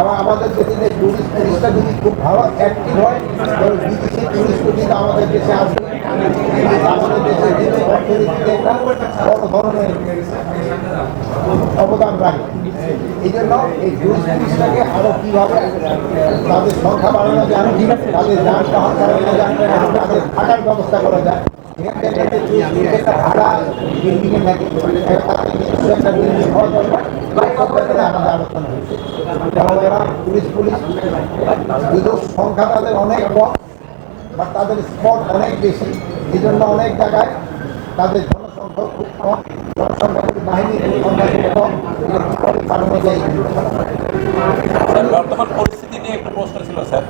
এবং আমাদের যদি টুরিস্ট টুরিস্টটা যদি খুব ভালো অ্যাক্টিভ হয় তবে বিদেশি টুরিস্ট কিন্তু আমাদের দেশে আসবে। আমাদের কিন্তু অর্থনীতিতে একটা ধরনের অবদান রাখে। এই জন্য এই টুরিস্ট টুরিস্টটাকে আরও কীভাবে তাদের সংখ্যা বাড়ানো যায়, তাদের যান বাহন চালানো যায়, তাদের থাকার ব্যবস্থা করা যায়। ভাড়া বিল্ডিংয়ে থাকে একটা বিল্ডিং হওয়া দরকার। এই আমাদের পুলিশ পুলিশ যদিও সংখ্যা তাদের অনেক কম বা তাদের স্পট অনেক বেশি এই জন্য অনেক জায়গায় তাদের জনসংখ্যা খুব কম জনসংখ্যা বাহিনী কম কারণে বর্তমান পরিস্থিতি নিয়ে একটা প্রশ্ন ছিল, স্যার।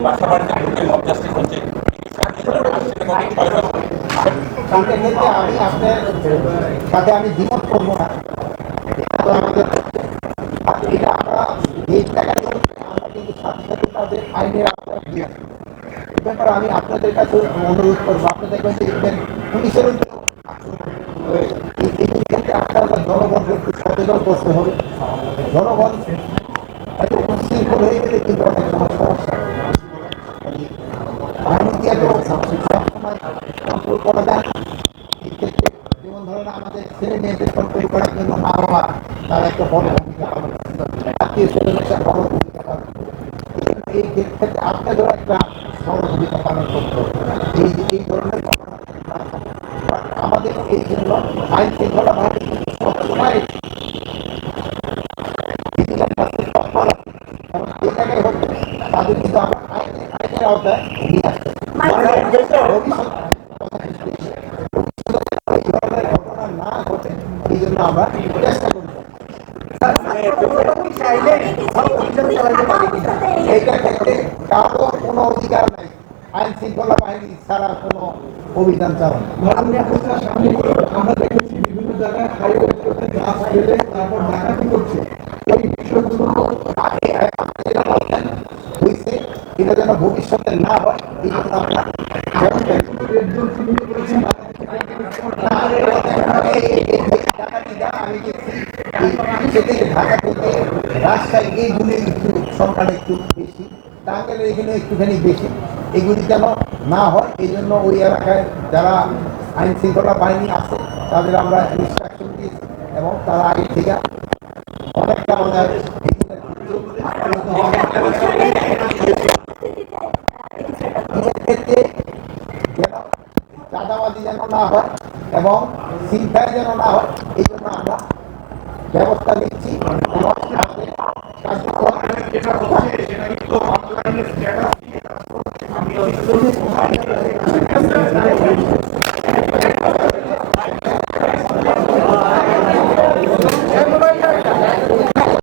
বাসা বাড়িতে আমি আপনার সাথে আমি দ্বিমত করব না আমাদের এটা আমরা এই জায়গায় আমরা কিন্তু তাদের আইনের আওতায় আমি আপনাদের কাছে অনুরোধ করব আপনাদের কাছে দেখবেন পুলিশের জনগণকে একটু সচেতন করতে হবে জনগণ বাহিনীকে এত সবসময় কন্ট্রোল করা যায় না। এই ক্ষেত্রে যেমন ধরেন আমাদের ছেলে মেয়েদের কন্ট্রোল করার জন্য মা বাবা তার একটা বড় ভূমিকা পালন আত্মীয় স্বজন একটা বড় ভূমিকা পালন। এই- ক্ষেত্রে আপনাদেরও একটা বড় ভূমিকা পালন করতে এই এই ধরনের আমাদের এই জন্য আইন শৃঙ্খলা বাহিনী সবসময় তাদের কিন্তু আমরা আইনের কোনো অধিকার নাই আইন শৃঙ্খলা বাহিনী অভিযান চালানো আমরা দেখেছি এটা যেন ভবিষ্যতে না হয়, এই চিহ্নিত করেছেন রাজশাহী এইগুলি একটু সংখ্যাটা একটু বেশি টাঙ্গাইলের এখানে একটুখানি বেশি এগুলি যেন না হয় এই জন্য ওই এলাকায় যারা আইন শৃঙ্খলা বাহিনী আছে তাদের আমরা ইনস্ট্রাকশন দিয়েছি এবং তারা আগে থেকে অনেকটা মানে ক্ষেত্রে যেন যেন না হয় এবং চিন্তায় যেন না হয়, এই জন্য আমরা ব্যবস্থা নিচ্ছি। আমাদের